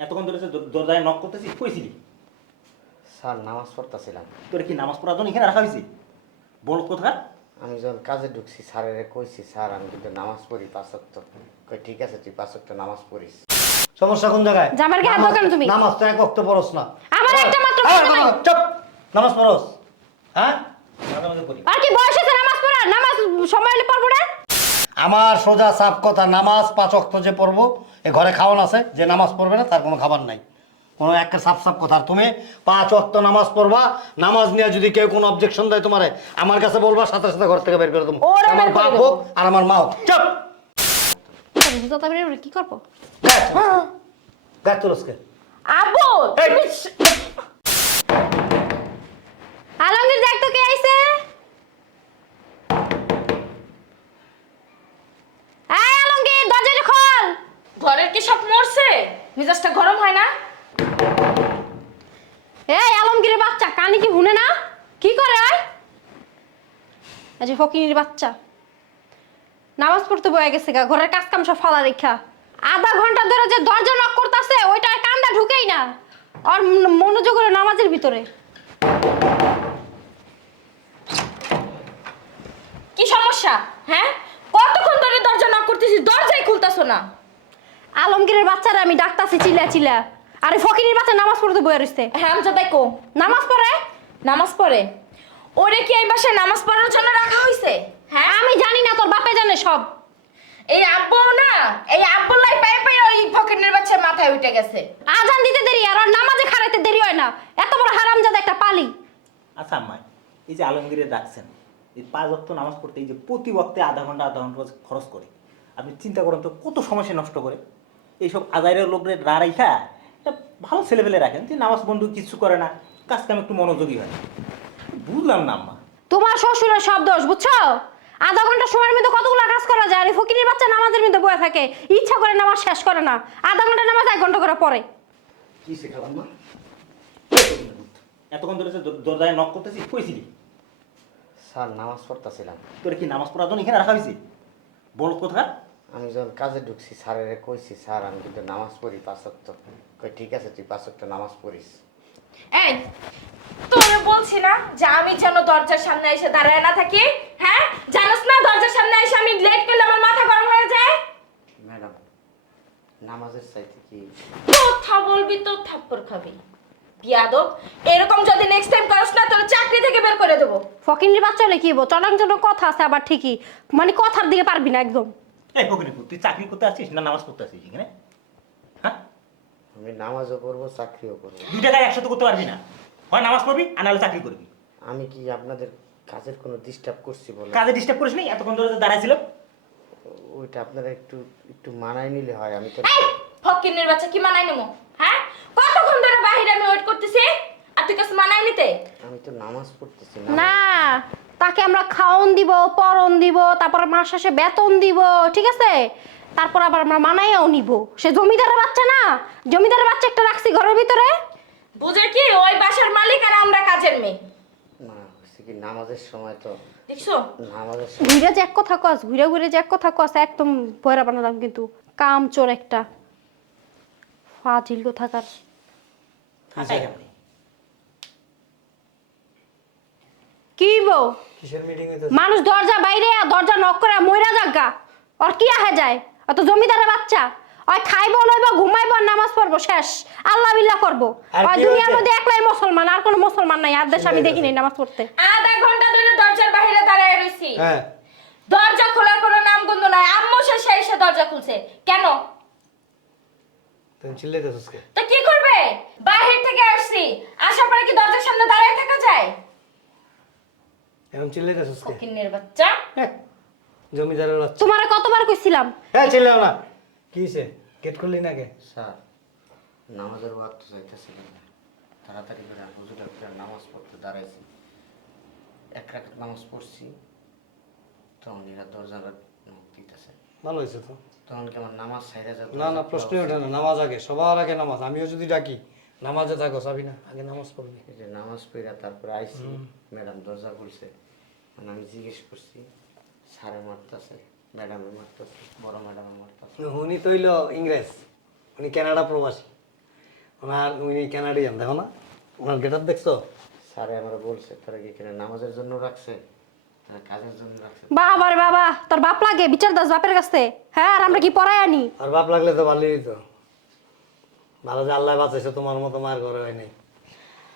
এতক্ষণ ধরে দরজায় নক করতেছি কইছিলি? স্যার নামাজ পড়তেছিলাম। তোর কি নামাজ পড়ার জন্য এখানে রাখা হয়েছে বল কোথাকার? আমি যখন কাজে ঢুকছি স্যারের কইছি স্যার আমি কিন্তু নামাজ পড়ি পাঁচক্ত কই ঠিক আছে তুই পাঁচক্ত নামাজ পড়িস। সমস্যা কোন জায়গায়? জামার গায়ে হাত দাও কেন তুমি? নামাজ তো এক অক্ত পড়স না। আমার একটা মাত্র কথা চুপ! নামাজ পড়স। হ্যাঁ? আর কি বয়স হয়েছে নামাজ পড়ার নামাজ সময় হলে পড়ব না আমার সোজা সাপ কথা নামাজ পাঁচ অক্ত যে পড়ব এ ঘরে খাওয়ান আছে যে নামাজ পড়বে না তার কোনো খাবার নাই। কোনো একটা সাপ সাপ কথা। আর তুমি পাঁচ অক্ত নামাজ পড়বা নামাজ নিয়ে যদি কেউ কোনো অবজেকশন দেয় তোমারে আমার কাছে বলবা সাথে সাথে ঘর থেকে বের করে দেবো। ওরা আমার বাপ। হোক আর আমার মা হোক। চুপ! কি করব? গাছ তুরস্কে! তুমি স- আলমগীর দেখ তো কে আইছে এই আলমগীর দরজাটা খোল ঘরের কি সব মরছে? মেজাজটা গরম হয় না? এই আলমগীরের বাচ্চা, কানে কি শুনে না? কি করে আয়? আজ ফকিনির বাচ্চা। নামাজ পড়তে বয়ে গেছে গা, ঘরের কাজ কাম সব ফালা রেখা। আধা ঘণ্টা ধরে যে দরজা নক করতেছে, ওইটা কান্দা ঢুকেই না। আর মনোযোগ হলো নামাজের ভিতরে। কি সমস্যা হ্যাঁ? কতক্ষণ ধরে দরজা নক করতেছিস দরজাই খুলতাছো না? আলমগীরের বাচ্চারা আমি ডাকতাছি চিল্লা চিল্লা। আরে ফকিনির বাচ্চা নামাজ পড়তে বয়ে রইছে। হ্যাঁ আমি কো নামাজ পড়ে? নামাজ পড়ে। ওরে কি এই বাসায় নামাজ পড়ার জন্য রাখা হয়েছে হ্যাঁ? আমি জানি না তোর বাপে জানে সব। এই আব্বু না এই আব্বুল্লাই পায়ে পায়ে ওই ফকিরের বাচ্চার মাথায় উঠে গেছে। আজান দিতে দেরি আর ওর নামাজে খারাইতে দেরি হয় না। এত বড় হারামজাদা একটা পালি। আচ্ছা আম্মা এই যে আলমগীরে ডাকছেন এই পাঁচ ওয়াক্ত নামাজ পড়তে এই যে প্রতি ওয়াক্তে আধা ঘণ্টা আধা ঘণ্টা খরচ করে আপনি চিন্তা করেন তো কত সময় সে নষ্ট করে? এইসব আদায়ের লোকদের রাড়াইখা একটা ভালো ছেলেপেলে রাখেন। যে নামাজ বন্ধু কিছু করে না কাজ কাম একটু মনোযোগী হয়। বুঝলাম না আম্মা। তোমার শ্বশুরের সব দোষ বুঝছ? আধা ঘণ্টা সময়ের মধ্যে কতগুলো কাজ করা যায়? আর এই ফকিরের বাচ্চা নামাজের মধ্যে বয়ে থাকে। ইচ্ছা করে নামাজ শেষ করে না। আধা ঘণ্টা নামাজ এক ঘণ্টা করে পড়ে। কি শেখালাম না এতক্ষণ ধরে দর- দরজায় নক করতেছি কইছিলি? স্যার নামাজ পড়তেছিলাম। তোর কি নামাজ পড়ার জন্য এখানে রাখা হয়েছে বল কোথাকার? আমি যখন কাজে ঢুকছি স্যারের কইছি স্যার আমি কিন্তু নামাজ পড়ি পাঁচক্ত কই ঠিক আছে তুই পাঁচক্ত নামাজ পড়িস। এই তোরে বলছি না যে আমি যেন দরজার সামনে এসে দাঁড়ায় না থাকি হ্যাঁ? জানোস না দরজার সামনে এসে আমি লেট করলে আমার মাথা গরম হয়ে যায়? ম্যাডাম নামাজের চাইতে কি? কথা বলবি তো থাপ্পড় খাবি। বিয়াদব এরকম যদি নেক্সট টাইম করস না তোর চাকরি থেকে বের করে দেবো। ফকিরের বাচ্চা হলে কি হব? চটাং কথা আছে আবার ঠিকই। মানে কথার দিকে পারবি না একদম। এই ফকিরপুর তুই চাকরি করতে আসছিস না নামাজ পড়তে আসছিস এখানে? হ্যাঁ? আমি নামাজও করব চাকরিও করব। দুই টাকায় একসাথে করতে পারবি না। হয় নামাজ পড়বি আর নাহলে চাকরি করবি। আমি কি আপনাদের কাজের কোনো ডিস্টার্ব করছি বলে? কাজে ডিস্টার্ব করিস নি? এতক্ষণ ধরে দাঁড়াইছিল ওইটা আপনারা একটু একটু মানায় নিলে হয় আমি তো এই ফকিনের বাচ্চা কি মানাই নেব হ্যাঁ? কতক্ষণ ধরে বাহিরে আমি ওয়েট করতেছি? আর তুই কাছে মানাই নিতে? আমি তো নামাজ পড়তেছি না। না তাকে আমরা খাওন দিব পরন দিব তারপর মাস শেষে বেতন দিব ঠিক আছে? তারপর আবার আমরা মানাইয়াও নিব। সে জমিদারের বাচ্চা না? জমিদারের বাচ্চা একটা রাখছি ঘরের ভিতরে? বুঝে কি? ওই বাসার মালিক আর আমরা কাজের মেয়ে। না হচ্ছে কি? নামাজের সময় তো দেখছ? নামাজের সময় ঘুরে যে এক কথা কস ঘুরে ঘুরে যে এক কথা কস একদম বয়রা বানালাম কিন্তু। কাম চোর একটা। ফাজিল কোথাকার। আচ্ছা এখানে কি বউ? কিসের মিটিং হইতে মানুষ দরজা বাইরে আর দরজা নক করে মইরা জাগা আর কি আহে যায়? অত জমিদারের বাচ্চা। ওই খাইবো লইব ঘুমাইবো নামাজ পড়ব শেষ। আল্লাহ বিল্লাহ করব। ওই দুনিয়ার মধ্যে একলাই মুসলমান আর কোনো মুসলমান নাই। আর দেশে আমি দেখিনি নামাজ পড়তে। আধা ঘণ্টা ধরে দরজার বাইরে দাঁড়ায় রইছি। হ্যাঁ। দরজা খোলার কোনো নাম গন্ধ নাই। আম্মু শেষে এসে দরজা খুলছে। কেন? তুমি চিল্লাইতেছিস কে তো কি করবে? বাহির থেকে আসছি। আসার পরে কি দরজার সামনে দাঁড়ায় থাকা যায়? এখন চিল্লাইতেছিস কে? কিন্নের বাচ্চা। হ্যাঁ, জমিদারের বাচ্চা। তোমারে কতবার কইছিলাম? হ্যাঁ চিল্লাও না। কি হয়েছে গেট খুললি না কে স্যার নামাজের ওয়াক্ত চাইতেছিলাম না। তাড়াতাড়ি করে হুজুর একটা নামাজ পড়তে দাঁড়াইছি। এক রাখাত নামাজ পড়ছি তখন এরা দরজা দিতেছে। ভালো হয়েছে তো। তখন কি আমার নামাজ সাইরা যাবে না না প্রশ্নই ওঠে না। নামাজ আগে সবার আগে নামাজ। আমিও যদি ডাকি নামাজে থাকো চাবি না। আগে নামাজ পড়বি। এই যে নামাজ পড়া তারপরে আইছি ম্যাডাম দরজা খুলছে। মানে আমি জিজ্ঞেস করছি স্যারে মারতেছে ম্যাডামে মারতেছে বড় ম্যাডামে মারতেছে। উনি তৈল ইংরেজ উনি কানাডা প্রবাসী। ওনার উনি ক্যানাডিয়ান দেখো না ওনার গেটার দেখছ? স্যারে আমরা বলছে তারা কি এখানে নামাজের জন্য রাখছে? তারা কাজের জন্য রাখছে? বাবা রে বাবা তোর বাপ লাগে বিচার দাস বাপের কাছে। হ্যাঁ আর আমরা কি পড়াই আনি? আর বাপ লাগলে তো ভালোই হইতো। ভালো যে আল্লাহ বাঁচাইছে তোমার মতো মার ঘরে হয়নি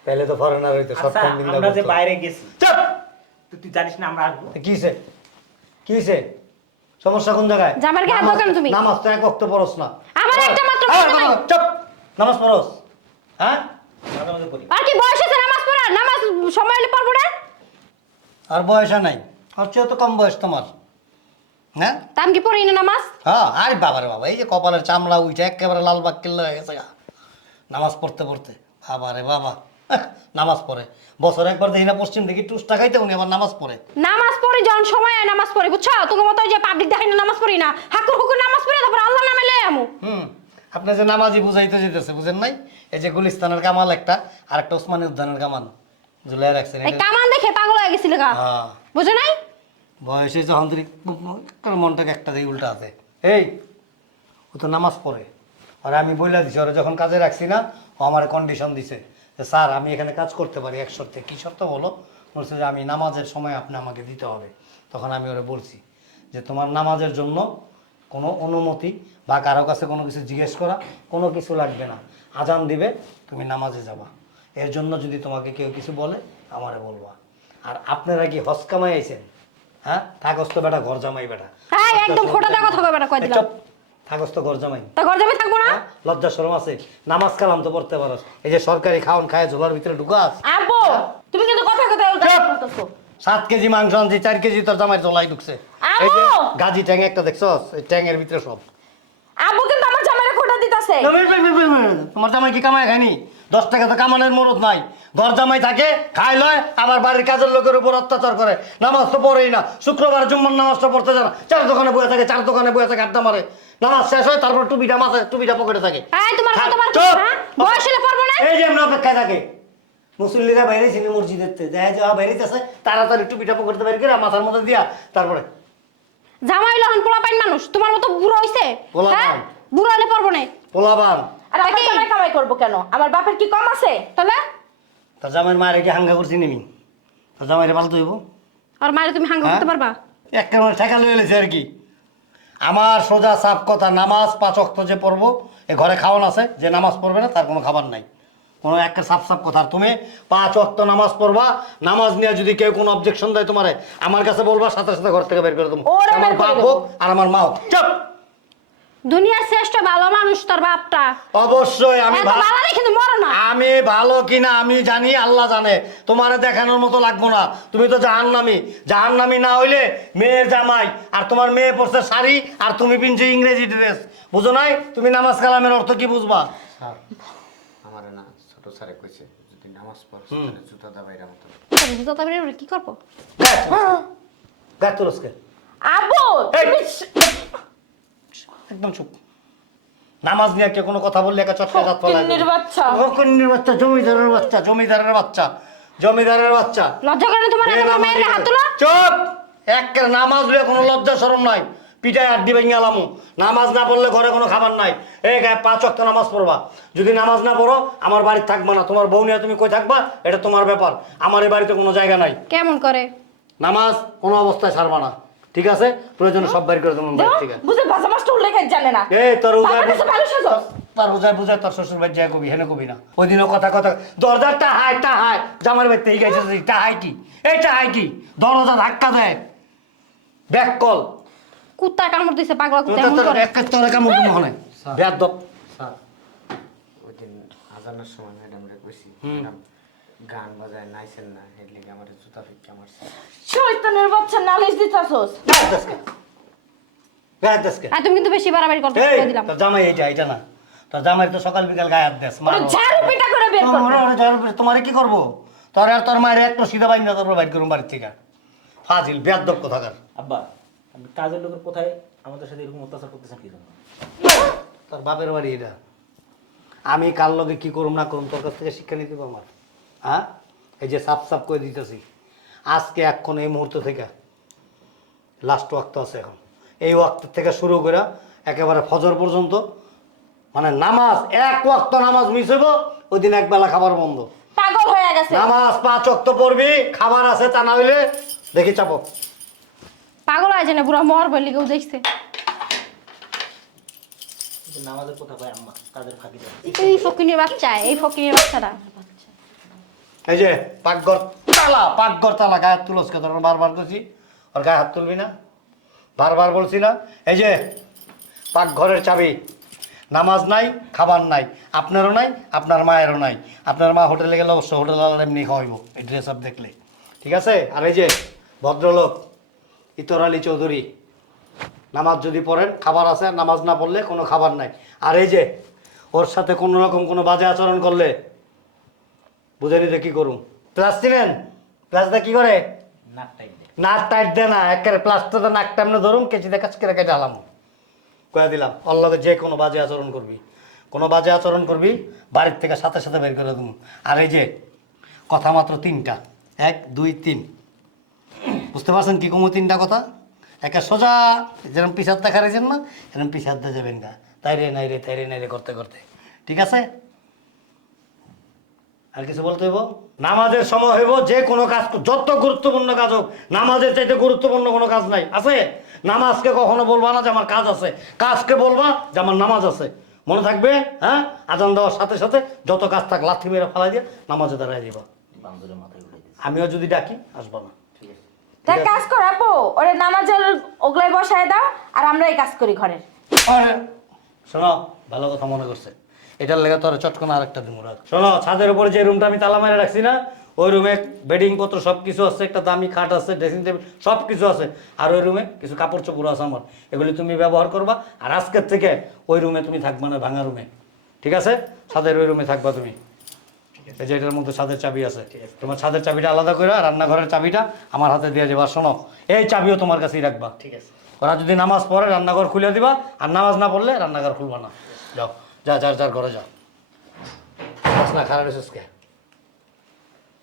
তাহলে তো ফরেনার হইতো সব আচ্ছা আমরা যে বাইরে গেছি। চুপ! তো তুই জানিস না আমরা আসব? তো কিসে কিসে সমস্যা কোন জায়গায়? জামার গায়ে হাত দাও কেন তুমি? নামাজ তো এক ওয়াক্ত পড়স না। আমার একটা মাত্র এই, কথা নাই। চুপ! নামাজ পড়স হ্যাঁ? মাঝে মাঝে করি আর কি বয়স আছে নামাজ পড়ার? নামাজ সময় হলে পড়ব না? আর বয়স নাই। হচ্ছে তো কম বয়স তোমার। হ্যাঁ? তা আমি কি পড়ি না নামাজ? হ্যাঁ আরে বাবা রে বাবা এই যে কপালের চামড়া উঠে একেবারে লাল বাক কিল্লা হয়ে গেছে গা। নামাজ পড়তে পড়তে। বাবা রে বাবা। নামাজ পড়ে। বছরে একবার দেখি না পশ্চিম দেখি টুসটা খাইতে উনি আবার নামাজ পড়ে। নামাজ পড়ে যখন সময় হয় নামাজ পড়ে বুঝছ? তোমার মতো যে পাবলিক দেখাই না নামাজ পড়ি না। হাকুর হুকুর নামাজ পড়ে তারপর আল্লাহ নামে লয়ে আমু। হুম আপনি যে নামাজি বুঝাইতে যেতেছে বুঝেন নাই? এই যে গুলিস্তানের কামাল একটা আর একটা ওসমানী উদ্যানের কামান ঝুলাই রাখছেন। এই কামান দেখে পাগল হয়ে গেছিল গা। হ্যাঁ। বুঝো নাই? বয়সে যখন তুই মনটাকে একটা দিয়ে উল্টা আছে। এই ও তো নামাজ পড়ে। আর আমি বইলা দিছি ওরা যখন কাজে রাখছি না ও আমার কন্ডিশন দিছে। যে স্যার আমি এখানে কাজ করতে পারি এক শর্তে। কী শর্ত বলো বলছে যে আমি নামাজের সময় আপনি আমাকে দিতে হবে। তখন আমি ওরা বলছি যে তোমার নামাজের জন্য কোনো অনুমতি বা কারও কাছে কোনো কিছু জিজ্ঞেস করা কোনো কিছু লাগবে না। আজান দিবে তুমি নামাজে যাবা। এর জন্য যদি তোমাকে কেউ কিছু বলে আমারে বলবা। আর আপনারা কি হজ কামাই আইছেন হ্যাঁ থাকস তো বেটা ঘর জামাই বেটা। হ্যাঁ একদম খোটাটা কথা না কয় দিলাম। থাকস তো ঘর জামাই তা ঘর যাবে থাকব না হ্যাঁ? লজ্জা শরম আছে নামাজ কালাম তো পড়তে পারস এই যে সরকারি খাওন খায় ঝোলার ভিতরে ঢুকাস আব্বু তুমি কিন্তু কথা কথা উল্টা বলতেছো সাত কেজি মাংস আনছি চার কেজি তোর জামাই জ্বলাই ঢুকছে এই যে গাজি ট্যাং একটা দেখছস এই এর ভিতরে সব আব্বু কিন্তু আমার জামাইরে খোটা দিতাছে তোমার জামাই কি কামায় খায়নি দশ টাকা তো কামানের মরদ নাই। ঘর জামাই থাকে খাই লয় আবার বাড়ির কাজের লোকের উপর অত্যাচার করে। নামাজ তো পড়েই না। শুক্রবার জুম্মার নামাজটা পড়তে জানা চার দোকানে বয়ে থাকে চার দোকানে বয়ে থাকে আড্ডা মারে। নামাজ শেষ হয় তারপর টুপিটা মাথায় টুপিটা পকেটে থাকে। তোমার তোমার হ্যাঁ? বয়স হলে পড়ব না? এই যে আমরা অপেক্ষায় থাকে। মুসল্লিরা বাইরে ছিল মসজিদের দেখা যাওয়া বাইরেতেছে তাড়াতাড়ি টুপিটা পকেটে বাইরে করে মাথার মধ্যে দিয়া তারপরে। জামাই হইলে এখন পোলা পাইন মানুষ। তোমার মতো বুড়ো হইছে? হ্যাঁ। বুড়ো হলে পড়ব না। পোলাবান আর আমার তাকে- কামাই করব কেন? আমার বাপের কি কম আছে? তাহলে? তার জামাইয়ের মায়ের কি হাঙ্গা করছি নেমি তার জামাইরে ভালো হইব। আর মায়ের তুমি হাঙ্গা হ্যাঁ? করতে পারবা? একটা মানে ঠেকা লয়ে এলেছে আর কি। আমার সোজা সাপ কথা নামাজ পাঁচ অক্ত যে পড়ব এ ঘরে খাওয়ান আছে যে নামাজ পড়বে না তার কোনো খাবার নাই। কোনো একটা সাপ সাপ কথা। আর তুমি পাঁচ অক্ত নামাজ পড়বা নামাজ নিয়ে যদি কেউ কোনো অবজেকশন দেয় তোমারে আমার কাছে বলবা সাথে সাথে ঘর থেকে বের করে দেবো। আমার বাপ হোক আর আমার মা হোক। চুপ! দুনিয়ার শ্রেষ্ঠ ভালো মানুষ তোর বাপটা। অবশ্যই আমি এত ভালো রে কিন্তু মরো না। আমি ভালো কিনা আমি জানি আল্লাহ জানে। তোমারে দেখানোর মতো লাগবো না। তুমি তো জাহান্নামি। জাহান্নামি না হইলে মেয়ের জামাই আর তোমার মেয়ে পড়ছে শাড়ি আর তুমি পিনছো ইংরেজি ড্রেস। বুঝো নাই? তুমি নামাজ কালামের অর্থ কি বুঝবা? স্যার আমার না ছোট স্যারে কইছে যদি নামাজ পড়ছ তাহলে জুতা দাবাইরা মতো। পারবে কি করব! তুমি স- একদম চুপ। নামাজ নিয়ে কে কোনো কথা বললে একা চটকা ফকিন্নির বাচ্চা। ফকিন্নির বাচ্চা জমিদারের বাচ্চা জমিদারের বাচ্চা জমিদারের বাচ্চা। লজ্জা করে তোমার এ নামাজ মেয়ের হাত। তুলো? চুপ! এক নামাজ লইয়া কোনো লজ্জা শরম নাই। পিঠায় আড্ডি ভেঙে আলামু নামাজ না পড়লে ঘরে কোনো খাবার নাই। এই গায়ে পাঁচ অক্ট নামাজ পড়বা। যদি নামাজ না পড়ো আমার বাড়ি থাকবা না। তোমার বউ নিয়ে তুমি কই থাকবা? এটা তোমার ব্যাপার। আমার এই বাড়িতে কোনো জায়গা নাই। কেমন করে? নামাজ কোনো অবস্থায় ছাড়বা না। ঠিক আছে? প্রয়োজনে সব বাইর করে তোমার বাড়ি থেকে বুঝে ভাষা মাস্টার উল্লেখ জানে না। এই তোর বাবার ভালো সাজস। তার বুঝায় তোর শ্বশুর বাড়ি যায় কবি হেনে কবি না। ওই দিনও কথা কথা দরজার টাহাই টাহাই জামার বাড়িতে এই গাইছে টাহাই কি? এই টাহাই কি? দরজা ধাক্কা দেয়। Back call. কুত্তা কামড় দিছে পাগলা কুত্তা এমন করে। এক তোর কামড় তুমি হনে ব্যাদ দপ স্যার। ওই দিন আজানের সময় ম্যাডামরে কইছি ম্যাডাম গান বাজায় নাইছেন না এর লেগে আমার জুতা ফিক্কা মারছে। শয়তানের বাচ্চা নালিশ দিতাছস। গায়ে দেশকে আর তুমি কিন্তু বেশি বাড়াবাড়ি করতে দিলাম। তোর জামাই এইটা এটা না। তো জামাই তো সকাল বিকাল গায়ে দেশ ওরে ঝাড়ু পিটা করে বের করবে তোমারে কি করব? তোর আর তোর মায়ের একটু সিধা বাইন না তোর বাইর করুন বাড়ির থেকে। ফাজিল ব্যাদ দপ কোথাকার। আব্বা কাজের লোকের কোথায়? আমাদের সাথে এরকম অত্যাচার করতেছেন কি জন্য? তোর বাপের বাড়ি এটা। আমি কার লগে কি করুম না করুম তোর কাছ থেকে শিক্ষা নিতে পারব আমার। হ্যাঁ? এই যে সাপ সাপ করে দিতেছি। আজকে এখন এই মুহূর্ত থেকে লাস্ট ওয়াক্ত আছে এখন। এই ওয়াক্ত থেকে শুরু করে একেবারে ফজর পর্যন্ত মানে নামাজ এক ওয়াক্ত নামাজ মিস হইব ওই দিন একবেলা খাবার বন্ধ। পাগল হয়ে গেছে। নামাজ পাঁচ ওয়াক্ত পড়বি খাবার আছে তা না হইলে দেখি চাপো। পাগল আছে না বুড়া মর বলি কেউ দেখছে। নামাজের কথা কয় আম্মা কাজের ফাঁকি দেয়। এই ফকিনির বাচ্চা এই ফকিনির বাচ্চাটা। এই যে, পাকঘর তালা পাকঘর তালা, গায়ে হাত তুলস কে বারবার করছি আর গায়ে হাত তুলবি না? বারবার বলছি না? এই যে, পাকঘরের চাবি, নামাজ নাই, খাবার নাই, আপনারও নাই, আপনার মায়েরও নাই। আপনার মা হোটেলে গেলে অবশ্য হোটেল এমনি খাওয়াইব, এই ড্রেস আপ দেখলে। ঠিক আছে? আর এই যে, ভদ্রলোক, ইতর আলী চৌধুরী, নামাজ যদি পড়েন, খাবার আছে নামাজ না পড়লে কোনো খাবার নাই। আর এই যে, ওর সাথে কোনো রকম কোনো বাজে আচরণ করলে বুঝে নিতে কি করুন প্লাস চিনেন প্লাসটা কি করে? নাক টাইট দেয়। নাক টাইট দে না একেবারে প্লাসটা নাক টাইমনে ধরুন কেচি দেখা কেটে কেটে আলাম। কয়ে দিলাম অল্লগে যে কোনো বাজে আচরণ করবি। কোনো বাজে আচরণ করবি বাড়ির থেকে সাথে সাথে বের করে দেবো আর এই যে কথা মাত্র তিনটা। এক দুই তিন। বুঝতে পারছেন কি কমো তিনটা কথা? একে সোজা যেরকম পিসার দেখা রেছেন না এরকম পিসার দিয়ে যাবেন গা। তাই রে নাই রে তাই রে নাই রে করতে করতে। ঠিক আছে? আর কিছু বলতে হইব? নামাজের সময় হইব যে কোনো কাজ যত গুরুত্বপূর্ণ কাজ হোক নামাজের চাইতে গুরুত্বপূর্ণ কোনো কাজ নাই। আছে? নামাজকে কখনো বলবা না যে আমার কাজ আছে। কাজকে বলবা যে আমার নামাজ আছে। মনে থাকবে? হ্যাঁ? আজান দেওয়ার সাথে সাথে যত কাজ থাক লাথি মেরে ফেলাই দিয়ে নামাজে দাঁড়ায় দিবা। আমিও যদি ডাকি আসব না। তাই কাজ কর আপু। ওরে নামাজের ওগলাই বসায় দাও আর আমরা এই কাজ করি ঘরের শোনো ভালো কথা মনে করছে। এটার লেগে তোর চটকন আরেকটা দিন রাখ। শোনো ছাদের উপরে যে রুমটা আমি তালা মেরে রাখছি না ওই রুমে বেডিং পত্র সব কিছু আছে একটা দামি খাট আছে ড্রেসিং টেবিল সব কিছু আছে। আর ওই রুমে কিছু কাপড় চোপড় আছে আমার। এগুলি তুমি ব্যবহার করবা আর আজকের থেকে ওই রুমে তুমি থাকবা না ভাঙা রুমে। ঠিক আছে? ছাদের ওই রুমে থাকবা তুমি। এই যে এটার মধ্যে ছাদের চাবি আছে। তোমার ছাদের চাবিটা আলাদা করে রান্নাঘরের চাবিটা আমার হাতে দিয়ে যাবা শোনো। এই চাবিও তোমার কাছেই রাখবা। ঠিক আছে। ওরা যদি নামাজ পড়ে রান্নাঘর খুলে দিবা আর নামাজ না পড়লে রান্নাঘর খুলবা না। যাও। যা যার যার ঘরে যাও বাস না খারাপ এসেছ কে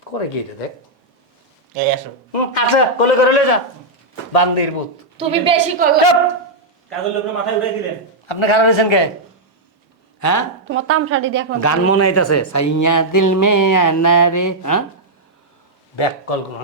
করে কি এটা দেখ। এই আসো। আচ্ছা কোলে করে লে যা। বান্দির বুত তুমি বেশি করলে চুপ! কাজের লোকের মাথায় উঠে দিলেন আপনি খারাপ হয়েছেন কে? হ্যাঁ? তোমার এখন গান মনে হইতাছে সাইয়া দিল মে আনা রে হ্যাঁ? ব্যাক কল কোন